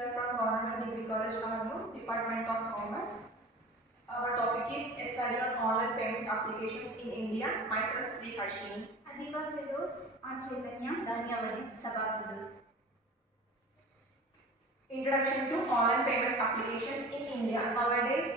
Here from Government Degree College, Arnu, Department of Commerce. Our topic is a study on online payment applications in India. Myself, Sri Harshini. Adiba Feroz, R. Chaitanya, Danyavali, Sabha Feroz. Introduction to online payment applications in India. Nowadays,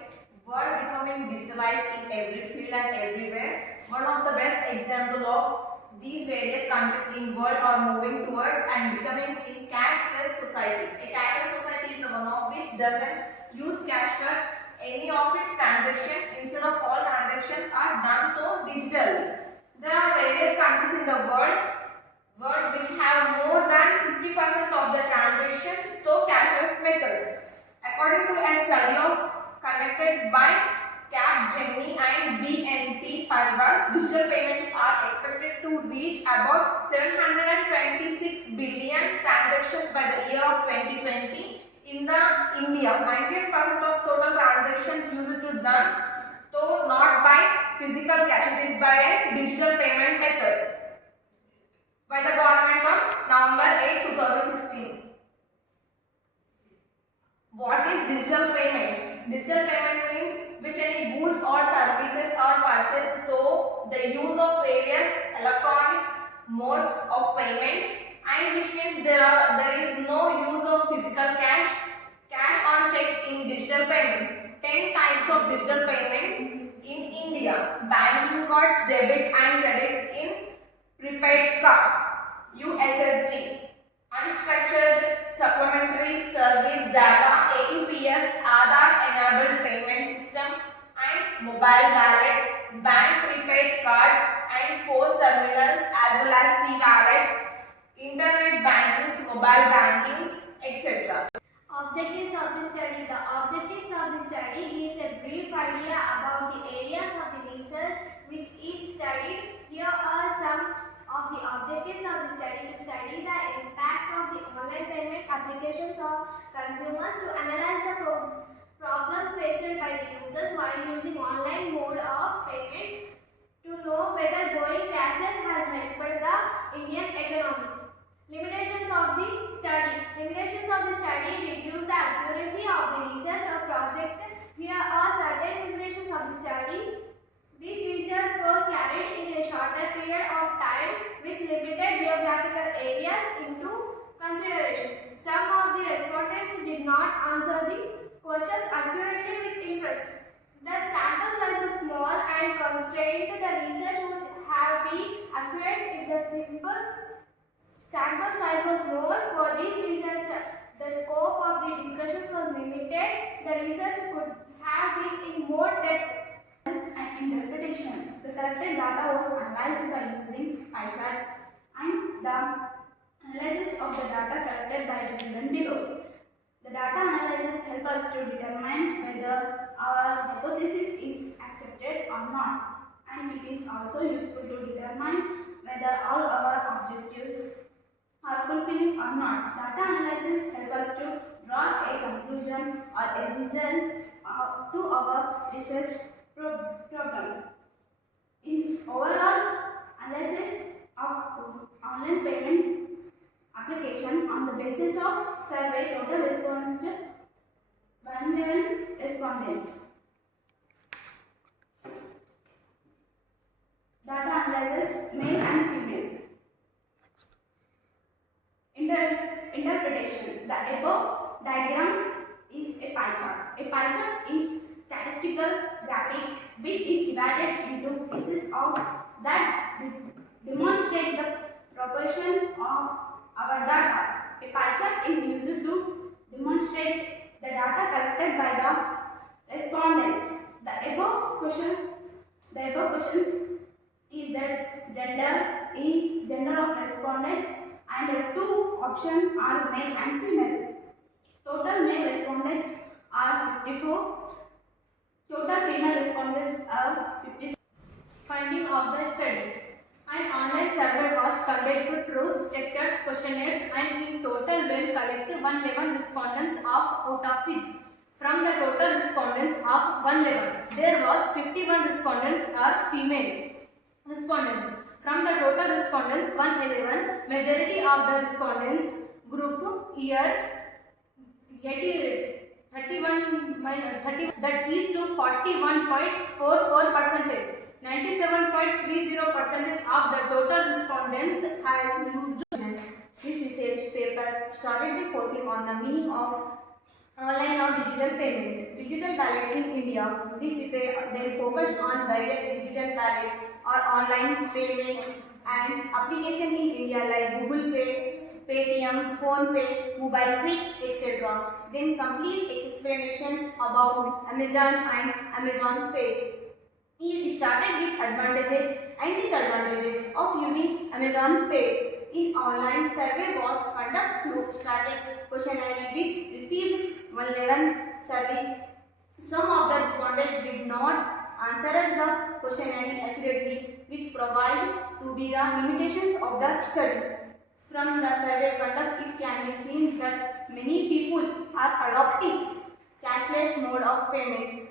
world becoming digitalized in every field and everywhere. One of the best example of these various countries in world are moving towards and becoming in cashless society. A cashless society is the one of which doesn't use cash for any of its transactions. Instead of all transactions are done so digitally. There are various countries in the world which have more than 50% of the transactions through cashless methods. According to a study conducted by Capgemini and BNP Paribas, digital payments are expected to reach about 726 billion transactions by the year of 2020. In the India, 98% of total transactions used to done, though not by physical cash, it is by a digital payment method by the government on November 8, 2016. What is digital payment? Digital payment means which any goods or services are purchased through the use of various electronic modes of payments, and which means there is no use of physical cash on checks in digital payments. 10 types of digital payments in India: banking cards, debit and credit in prepaid cards, USSD, unstructured supplementary service data, AUPS, Aadhaar enabled payment system, and mobile wallets, bank prepaid cards and POS terminals, as well as T-wallets, internet bankings, mobile bankings, etc. Objectives of the study. The objectives of the study gives a brief idea about the areas of the research which is studied. Here are some of the objectives of the study: to study the impact of the online payment applications on consumers, to analyze the problems faced by the users while using online mode of payment, to know whether going cashless has helped the Indian economy. Limitations of the study. Limitations of the study reduce the accuracy of the research or project. Here are certain limitations of the study. This research was carried in a shorter period of time with limited geographical areas into consideration. Some of the respondents did not answer the questions accurately with interest. The sample size was small and constrained. The research would have been accurate if the simple sample size was more. For this reason, the scope of the discussions was limited. The research could have been in more depth. And interpretation. The collected data was analyzed by using pie charts, and the analysis of the data collected by the given below. The data analysis help us to determine whether our hypothesis is accepted or not, and it is also useful to determine whether all our objectives are fulfilling or not. Data analysis help us to draw a conclusion or a result to our research problem. In overall analysis of online payment application on the basis of survey, total response to 111 respondents. Data analysis, male and female. Interpretation. The above diagram is a pie chart. A pie chart is statistical graphic which is divided into pieces of that demonstrate the proportion of our data. A pie chart is used to demonstrate the data collected by the respondents. The above questions is the gender of respondents, and the two options are male and female. Total male respondents are 54. Total female responses are 56. Funding of the study. An online survey was conducted through structured questionnaires, and in total will collect 111 respondents out of which, from the total respondents of 111, there was 51 respondents are female respondents. From the total respondents 111, majority of the respondents group year that is to 41.44%. 97.30% of the total respondents has used. This research paper started by focusing on the meaning of online or digital payment. Digital wallet in India. This paper then focused on various digital wallets or online payment and application in India like Google Pay, Paytm, PhonePe, Mobile Quick, etc. Then complete explanations about Amazon and Amazon Pay. He started with advantages and disadvantages of using Amazon Pay. In online survey was conducted through strategic questionnaire which received 111 surveys. Some of the respondents did not answer the questionnaire accurately, which provide to be the limitations of the study. From the survey conduct, it can be seen that many people are adopting cashless mode of payment.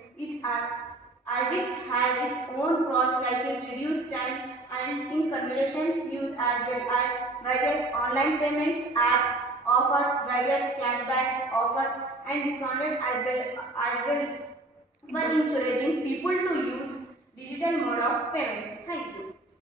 As it has its own pros like it reduced time and inconvenience used as well as various online payments apps offers various cashbacks offers and discounted as well for encouraging people to use digital mode of payment. Thank you.